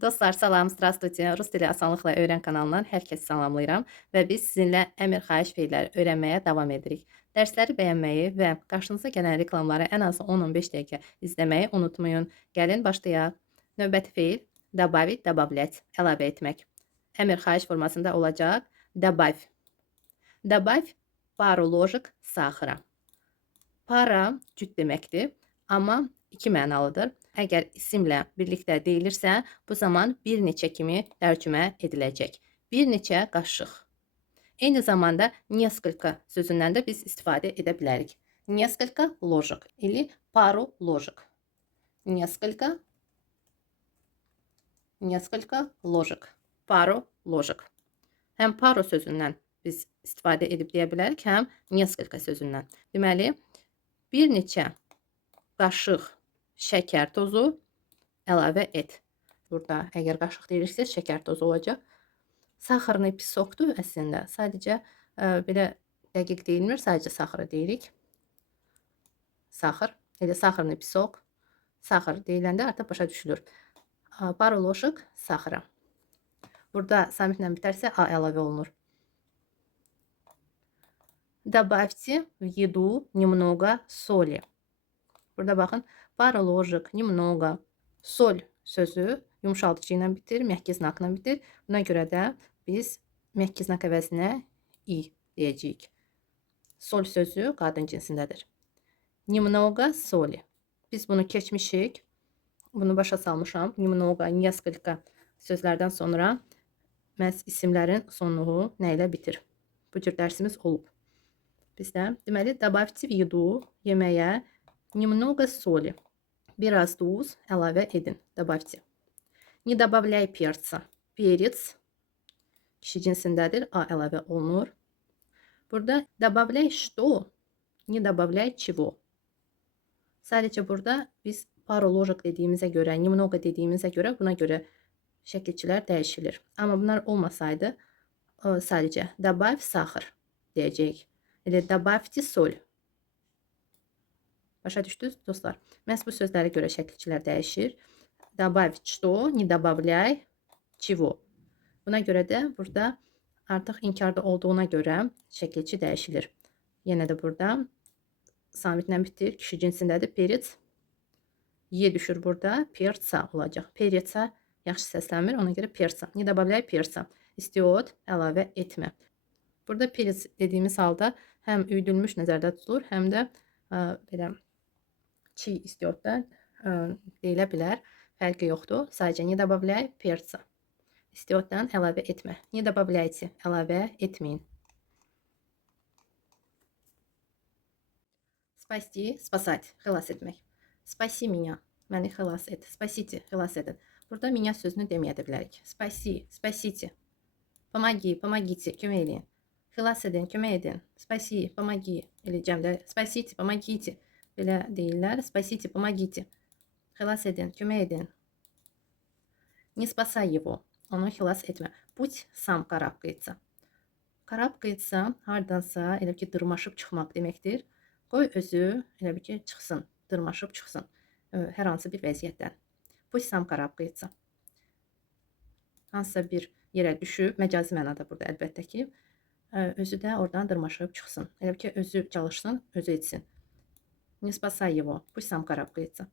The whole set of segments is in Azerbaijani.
Dostlar, salam, здравствуйте. Rus dili asanlıqla öyrən kanalından hər kəsi salamlayıram və biz sizinlə əmr, xahiş feilləri öyrənməyə davam edirik. Dərsləri bəyənməyi və qarşınıza gələn reklamları ən azı 10-15 dəqiqə izləməyi unutmayın. Gəlin başlayaq. Növbəti feil добавить, добавлять, əlavə etmək. Əmr, xahiş formasında olacaq. Добавь. Добавь пару ложек сахара. Para cüt deməkdir, amma iki mənalıdır. Əgər isimlə birlikdə deyilirsə, bu zaman bir neçə kimi tərcümə ediləcək. Bir neçə qaşıq. Eyni zamanda nесколько sözündən də biz istifadə edə bilərik. Несколько ложек или пару ложек. Несколько ложек. Пару ложек. Həm пару sözündən biz istifadə edib deyə bilərik, həm несколько sözündən. Deməli, bir neçə qaşıq şəkər tozu əlavə et. Burada əgər qaşıq deyirsə, şəkər tozu olacaq. Saxarını pisokdur əslində. Sadəcə belə dəqiq deyilmir, sadəcə saxarı deyirik. Saxar, elə saxarını pisok. Saxar deyiləndə artıq başa düşülür. Пару ложек saxara. Burada samitlə bitərsə A əlavə olunur. Добавьте в еду немного соли. Burada baxın, пару ложек, немного. Sol sözü yumşaldıcı ilə bitir, məhki znakla bitir. Buna görə də biz məhki znak əvəzinə i deyəcəyik. Sol sözü qadın cinsindədir. Немного соли. Biz bunu keçmişik. Bunu başa salmışam. Немного, несколько sözlərdən sonra məhz isimlərin sonluğu nə ilə bitir. Bu cür dərsimiz olub. Bizdə deməli, добавьте в еду, yeməyə немного соли. Biraz duz əlavə edin. Добавьте. Не добавляй перца. Перец kişi cinsindədir. A əlavə olunur. Burada добавляй что? Не добавляй чего? Sadəcə burada biz пару ложек dediyimizə görə, немного dediyimizə görə buna görə şəkilçilər dəyişilir. Amma bunlar olmasaydı sadəcə добавь сахар deyəcəyik. Elə добавьте соль. Başa düşdünüz dostlar? Məhz bu sözlərə görə şəkilçilər dəyişir. Добавь что, не добавляй чего. Buna görə də burada artıq inkarda olduğuna görə şəkilçi dəyişilir. Yenə də burada samitlə bitir. Kişi cinsindədir. Перец. Y düşür burada. Перца olacaq. Перца yaxşı səslənmir. Ona görə перца. Не добавляй перца. İstiot əlavə etmə. Burada перец dediyimiz halda həm üydülmüş nəzərdə tutulur, həm də belə çiğ istiotda deyilə bilər. Fərqi yoxdur. Sadəcə не добавляй перца. İstiotdan əlavə etmə. Не добавляйте. Əlavə etməyin. Spasti, spasать, xilas etmək. Spasi меня. Məni xilas et. Spasите, xilas edin. Burada меня sözünü deməyə də bilərik. Spasi, spasите. Помоги, помогите, kömək edin. Xilas edin, kömək edin. Spasi, помоги. Elə cəmdə spasите, помогите. Belə deyirlər. Spasите, помогите. Xilas edin, kömək edin. Не спасай его. Onu xilas etmə. Путь сам карабкается. Карабкается hardansa elə ki dırmaşıb çıxmaq deməkdir. Qoy özü elə bir ki çıxsın, dırmaşıb çıxsın. Hər hansı bir vəziyyətdən. Путь сам карабкается. Hansısa bir yerə düşüb, məcazi mənada burada əlbəttə ki, özü də oradan dırmaşıb çıxsın. Elə ki özü çalışsın, özü etsin. Не спасай его. Пусть сам карабкается.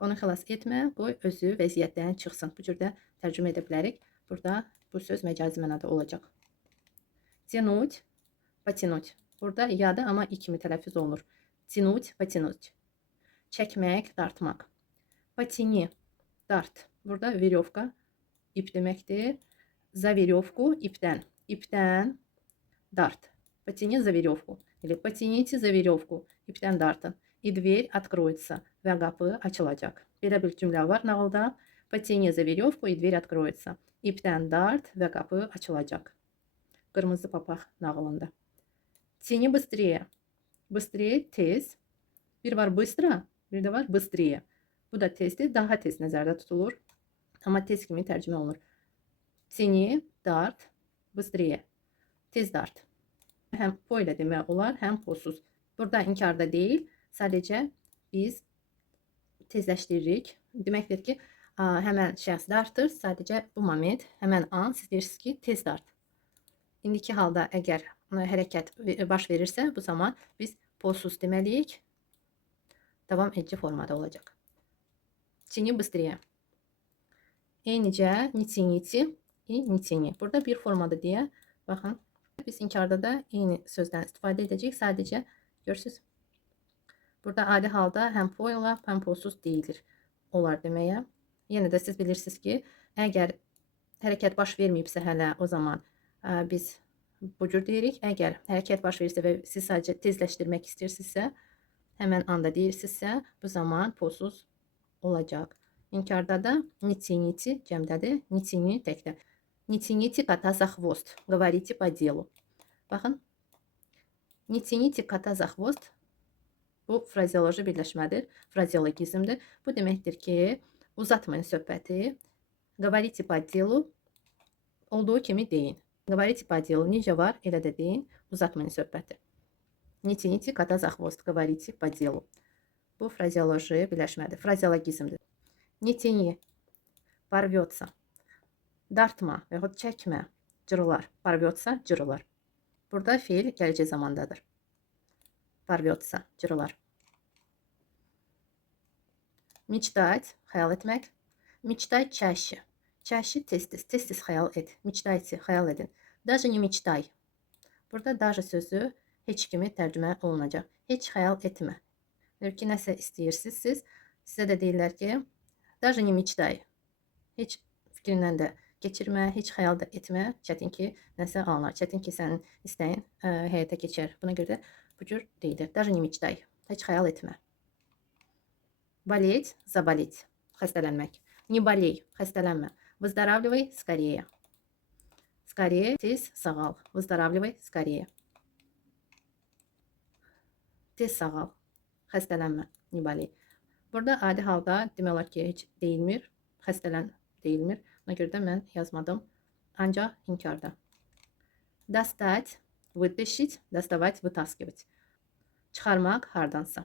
Onu xilas etmə, qoy özü vəziyyətdən çıxsın. Bu cür də tərcümə edə bilərik. Burada bu söz məcazi mənada olacaq. Тянуть, потянуть. Burada yadı, amma i kimi tələffüz olunur. Тянуть, потянуть. Çəkmək, dartmaq. Потяни, dart. Burada веревка, ip deməkdir. За веревку, ipdən. İpdən dart. Потяни за веревку. Или потяните за веревку. İpdən dartın. И дверь откроется. Və qapı açılacaq. Belə bir cümlə var nağılda. Потяни за веревку, и дверь откроется. İpdən dart və qapı açılacaq. Qırmızı papaq nağılında. Тяни быстрее. Bыстрее, tez. Bir var bыстро, bir də var быстрее. Bu da tezdir, daha tez nəzərdə tutulur. Amma tez kimi tərcümə olunur. Tini, dart, bыстрее. Tez dart. Həm po ilə demək olar, həm posuz. Burada inkarda deyil, sadəcə biz tezləşdiririk. Deməkdir ki, Həmən şəxs dartır. Sadəcə bu moment, həmən an siz deyirsiniz ki, tez dart. İndiki halda əgər hərəkət baş verirsə, bu zaman biz полсус deməliyik. Davam edici formada olacaq. Çini bыстрее. Eynicə niti и nitini. Burada bir formada deyə, baxın, biz inkarda da eyni sözdən istifadə edəcəyik. Sadəcə görürsünüz. Burada adi halda həm poyla, həm polsuz deyilir. Olar deməyə. Yenə də siz bilirsiniz ki, əgər hərəkət baş verməyibsə hələ, o zaman biz bu cür deyirik. Əgər hərəkət baş verirsə və siz sadəcə tezləşdirmək istəyirsinizsə, həmən anda deyirsinizsə, bu zaman polsuz olacaq. İnkarda da niti cəmdədir, nitini təkdə. Нити кота за хвост. Говорите по делу. Baxın. Нити кота за хвост. Bu frazeoloji birləşmədir. Frazeologizmdir. Bu deməkdir ki, uzatmayın söhbəti. Говорите по делу. Olduğu kimi deyin. Говорите по делу. Necə var, elə də deyin. Uzatmayın söhbəti. Нити кота за хвост. Говорите по делу. Bu frazeoloji birləşmədir. Frazeologizmdir. Не тяни. Порвется. Dartma və yaxud çəkmə, cırılar. Порвется, cırılar. Burada fiil gələcək zamandadır. Порвется, cırılar. Мечтать, xəyal etmək. Мечтай чаще. Чаще tez-tez xəyal et. Мечтайте, xəyal edin. Даже не мечтай. Burada даже sözü heç kimi tərcümə olunacaq. Heç xəyal etmə. Deyir ki, nəsə istəyirsiniz siz. Sizə də deyirlər ki, даже не мечтай. Heç fikrindən də keçirmə, heç xəyal da etmə. Çətin ki, nəsə alınar. Çətin ki, sənin istəyin həyata keçər. Buna görə də bu cür deyilir. Даже не мечтай. Heç xəyal etmə. Болеть, заболеть. Xəstələnmək. Не болей, xəstələnmə. Выздоравливай скорее. Скорее, tez sağal. Выздоравливай скорее. Tez sağal. Xəstələnmə. Не болей. Burada adi halda demək olar ki, heç deyilmir. Xəstələn deyilmir. Ona görə də mən yazmadım. Ancaq inkarda. Достать, вытащить, доставать, вытаскивать. Çıxarmaq, hardansa.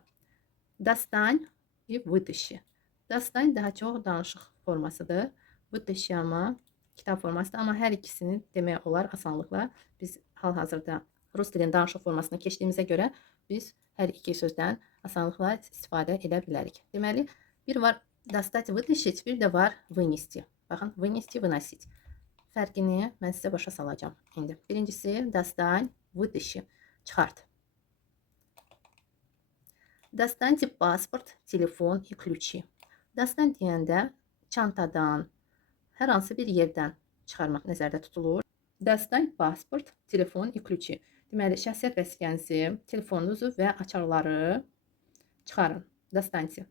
Достань и вытащи. Достань daha çox danışıq formasıdır. Вытащи ama kitab formasıdır. Amma hər ikisini demək olar asanlıqla. Biz hal-hazırda rus dilinin danışıq formasına keçdiyimizə görə biz hər iki sözdən asanlıqla istifadə edə bilərik. Deməli, bir var достать, вытащить, bir də var вынести. Baxın, вынести, выносить. Fərqini mən sizə başa salacağım indi. Birincisi, достань, вытащи. Çıxart. Достаньте паспорт, telefon и ключи. Достань deyəndə çantadan, hər hansı bir yerdən çıxarmaq nəzərdə tutulur. Достань паспорт, telefon и ключи. Deməli, şəxsiyyət vəsiqənizi, telefonunuzu və açarları çıxarın. Достаньте.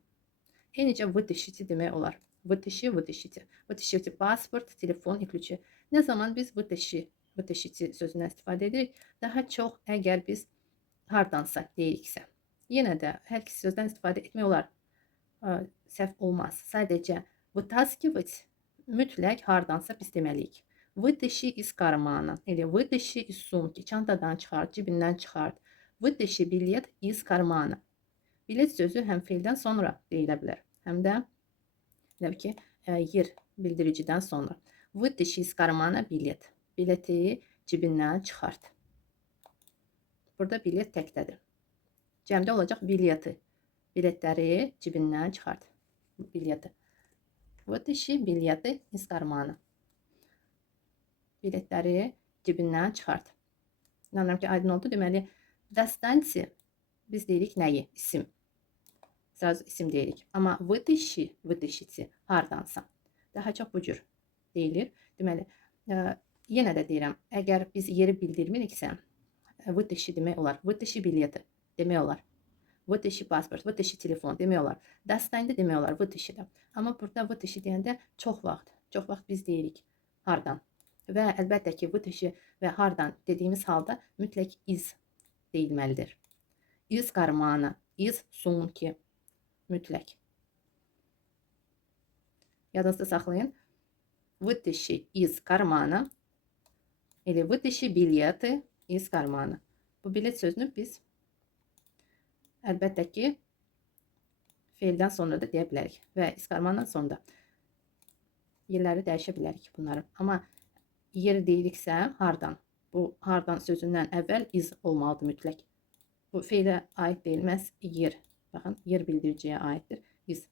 Eynicə вытащите demək olar. Вытащи, вытащите. Вытащите паспорт, telefon и ключи. Nə zaman biz вытащите sözündən istifadə edirik? Daha çox əgər biz hardansa deyiriksə. Yenə də hər iki sözdən istifadə etmək olar. Səhv olmaz. Sadəcə вытаскивать mütləq hardansa biz deməliyik. Вытащи из кармана или вытащи из сумки. Çantadan çıxart, cibindən çıxart. Вытащи билет из кармана. Bilet sözü həm feildən sonra deyilə bilər, həm də demək ki, yer bildiricidən sonra. Вытащи из кармана билет. Bileti cibindən çıxart. Burada bilet təkdədir. Cəmdə olacaq bileti. Biletləri cibindən çıxart. Bileti. Вытащи билеты из кармана. Biletləri cibindən çıxart. İnanıram ki, aydın oldu. Deməli, достаньте biz deyirik nəyi? İsim. Sırası isim deyirik. Amma вытащи, вытащите hardansa. Daha çox bu cür deyilir. Deməli, yenə də deyirəm, əgər biz yeri bildirmiriksə, вытащи demək olar. Вытащи билеты demək olar. Вытащи паспорт, вытащи telefon demək olar. Достань da demək olar, вытащи da. Amma burada вытащи deyəndə çox vaxt biz deyirik hardan. Və əlbəttə ki, вытащи və hardan dediyimiz halda mütləq iz deyilməlidir. Из кармана, из сумки. Mütləq. Yadınızda saxlayın. Вытащи из кармана или вытащи билеты из кармана. Bu bilet sözünü biz əlbəttə ki feildən sonra da deyə bilərik və iz karmandan sonra. yerləri dəyişə bilərik bunların. Amma yer deyiriksə, hardan? Bu hardan sözündən əvvəl iz olmalıdır mütləq. Bu feilə aid deyilməz, yer. Baxın, yer bildiriciyə aiddir, iz.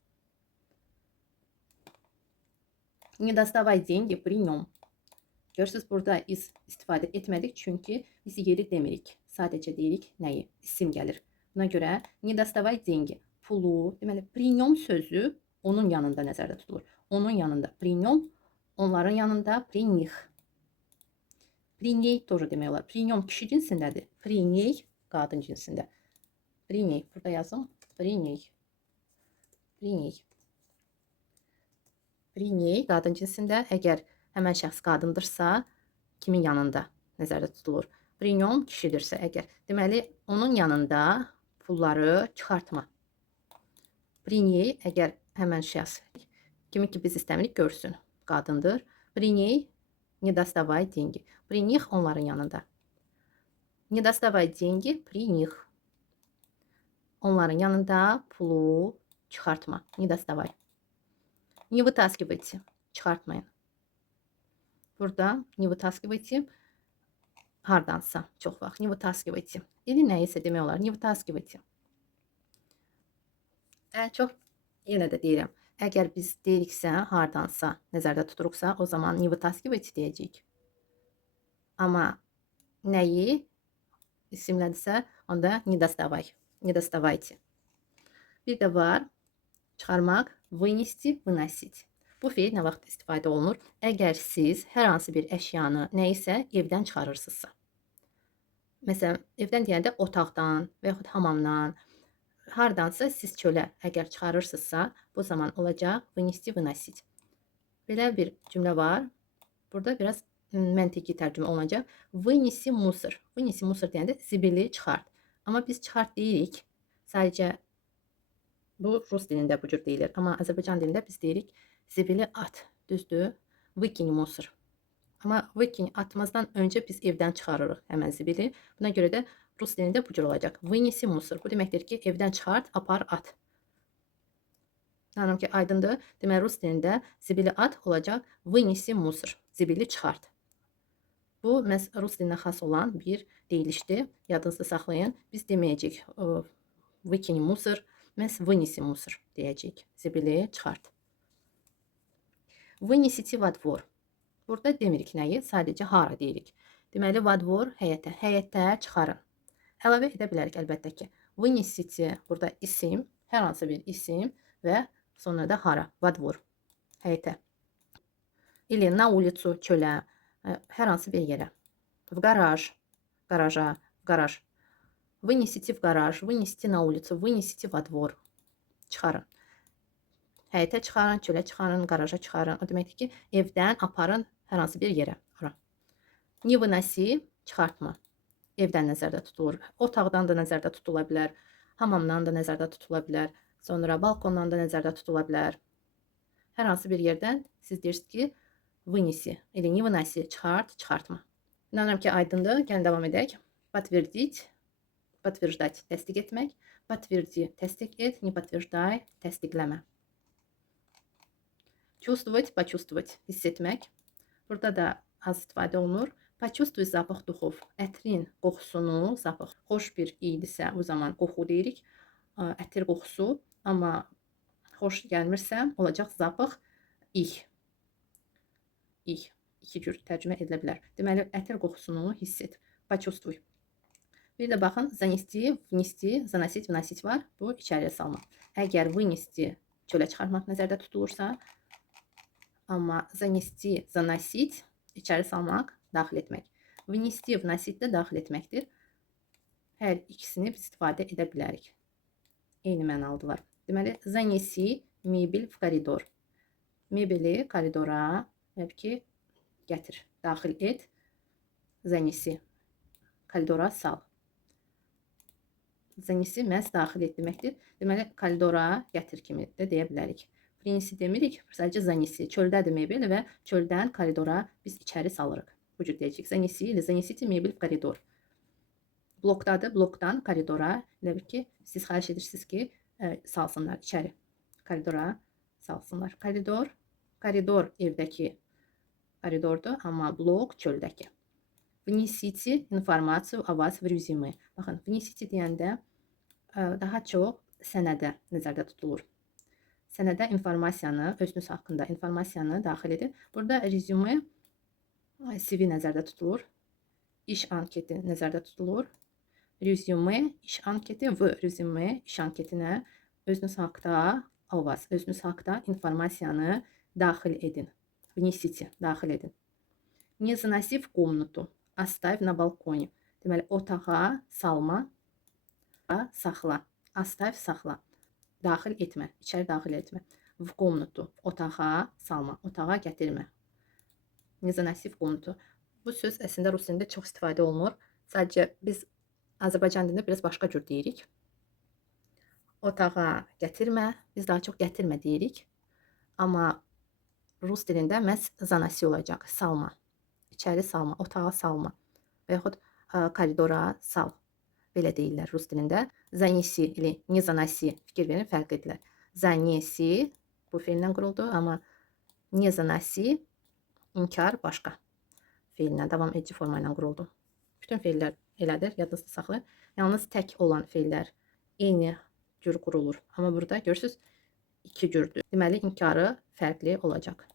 Не доставай деньги при нем. Görürsünüz, burada iz istifadə etmədik, çünki biz yeri demirik. Sadəcə deyirik nəyi? İsim gəlir. Buna görə не доставай деньги, pulu, deməli, при нем sözü onun yanında nəzərdə tutulur. Onun yanında при нем, onların yanında при них. При ней тоже demək olar. При нем kişi cinsindədir. При ней qadın cinsində. При ней. Burada yazım. При ней. При ней. При ней qadın cinsində. Əgər həmən şəxs qadındırsa, kimin yanında nəzərdə tutulur? При нем kişidirsə əgər. Deməli, onun yanında pulları çıxartma. При ней əgər həmən şəxs kimi ki biz istəmirik görsün, qadındır. При ней не доставай деньги. При них onların yanında. Не доставай деньги при них. Onların yanında pulu çıxartma. Не доставай. Не вытаскивайте. Çıxartmayın. Burada не вытаскивайте hardansa çox vaxt. Не вытаскивайте. İli nəyisə demək olar. Не вытаскивайте. Çox yenə də deyirəm. Əgər biz deyiriksə, hardansa nəzərdə tuturuqsa, o zaman не вытаскивайте deyəcəyik. Amma nəyi isimlədirsə, onda не доставай. Не доставайте. Bir də var çıxarmaq, вынести, выносить. Bu feil nə vaxt istifadə olunur? Əgər siz hər hansı bir əşyanı, nəyisə evdən çıxarırsınızsa. Məsələn, evdən deyəndə otaqdan və yaxud hamamdan, hardansa siz çölə əgər çıxarırsınızsa, bu zaman olacaq вынести, выносить. Belə bir cümlə var. Burada biraz məntiqi tərcümə olunacaq. Вынеси мусор. Вынеси мусор deyəndə zibili çıxart. Amma biz çıxart deyirik. Sadəcə bu rus dilində bu cür deyilir. Amma Azərbaycan dilində biz deyirik zibili at. Düzdür? Выкинь мусор. Amma выкинь atmazdan öncə biz evdən çıxarırıq həmən zibili. Buna görə də rus dilində bu cür olacaq. Вынеси мусор. Bu deməkdir ki, evdən çıxart, apar, at. Anladım ki, aydındır. Deməli, rus dilində zibili at olacaq вынеси мусор. Zibili çıxart. Bu, məhz rus dilinə xas olan bir deyilişdir. Yadınızda saxlayın. Biz deməyəcəyik выкинь мусор, məhz вынеси мусор deyəcəyik. Zibili çıxart. Вынесите во двор. Burada demirik nəyi, sadəcə hara deyirik. Deməli, во двор həyətə, həyətə çıxarın. Əlavə edə bilərik əlbəttə ki. Вынесите burada isim, hər hansı bir isim və sonra da hara, во двор, həyətə. İli на улицу, çölə, hər hansı bir yerə. В гараж, garaja, garaj. Вынесите в гараж, вынесите на улицу, вынесите во двор. Çıxarın. Həyətə çıxarın, çölə çıxarın, garaja çıxarın. O deməkdir ki, evdən aparın hər hansı bir yerə. Ora. Не выноси, çıxartma. Evdən nəzərdə tutulur. Otaqdan da nəzərdə tutula bilər. Hamamdan da nəzərdə tutula bilər. Sonra balkondan da nəzərdə tutula bilər. Hər hansı bir yerdən siz deyirsiniz ki, вынеси, или не выноси, çıxart, çıxartma. İnanıram ki, aydındır. Gəlin davam edək. Подтвердить, подтверждать, təsdiq etmək. Подтверди, təsdiq et, не подтверждай, təsdiqləmə. Чувствовать, почувствовать, hiss etmək. Burada da az istifadə olunur. Почувствуй запах духов. Ətrin qoxusunu, zapaq. Xoş bir iyidirsə, bu zaman qoxu deyirik. Ətir qoxusu. Amma xoş gəlmirsə, olacaq zapaq, ih. İh. İki cür tərcümə edilə bilər. Deməli, ətir qoxusunu hiss et. Почувствуй. Bir də baxın, занести, внести, заносить, вносить var. Bu içəriyə salmaq. Əgər вынести çölə çıxartmaq nəzərdə tutulursa, amma занести, заносить içəri salmaq, daxil etmək. Внести, вносить də daxil etməkdir. Hər ikisini biz istifadə edə bilərik. Eyni mənalıdırlar. Deməli, занеси мебель в коридор. Mebeli koridora ki, gətir, daxil et. Занеси. Koridora sal. Занеси məhz daxil et deməkdir. Deməli, koridora gətir kimi də deyə bilərik. Принеси demirik, sadəcə занеси. Çöldədir mebel və çöldən koridora biz içəri salırıq. Bu cür deyəcəyik. Занеси или занесите мебель в коридор. Blokdadır, blokdan koridora. Elə bil ki, siz xahiş edirsiniz ki, salsınlar içəri. Koridora salsınlar. Koridor Koridor evdəki koridordur, amma blok çöldəki. Внесите информацию о вас в резюме. Baxın, внесите deyəndə daha çox sənədə nəzərdə tutulur. Sənədə informasiyanı, özünüz haqqında informasiyanı daxil edin. Burada rezüme, CV nəzərdə tutulur. İş anketi nəzərdə tutulur. Rezüme, iş anketi və rezüme, iş anketinə özünüz haqda, o vas, özünüz haqda informasiyanı daxil edin. Внесите, daxil edin. Не заноси в комнату, оставь на балконе. Deməli, otağa salma, saxla. Оставь, saxla. Daxil etmə, içəri daxil etmə. В комнату, otağa salma, otağa gətirmə. Не заноси в комнату. Bu söz əslində rus dilində çox istifadə olunur. Sadəcə biz Azərbaycan dilində biraz başqa cür deyirik. Otağa gətirmə, biz daha çox gətirmə deyirik. Amma rus dilində məhz zaноси olacaq, salma. İçəri salma, otağa salma. Və yaxud koridora sal. Belə deyirlər rus dilində. Занеси ilə не заноси fikir verin, fərq edirlər. Занеси bu feildən quruldu, amma не заноси inkar başqa feillə, davam edici forma ilə quruldu. Bütün feillər elədir, yadınızda saxlayın. Yalnız tək olan feillər eyni cür qurulur. Amma burada görürsüz, iki cürdür. Deməli, inkarı fərqli olacaq.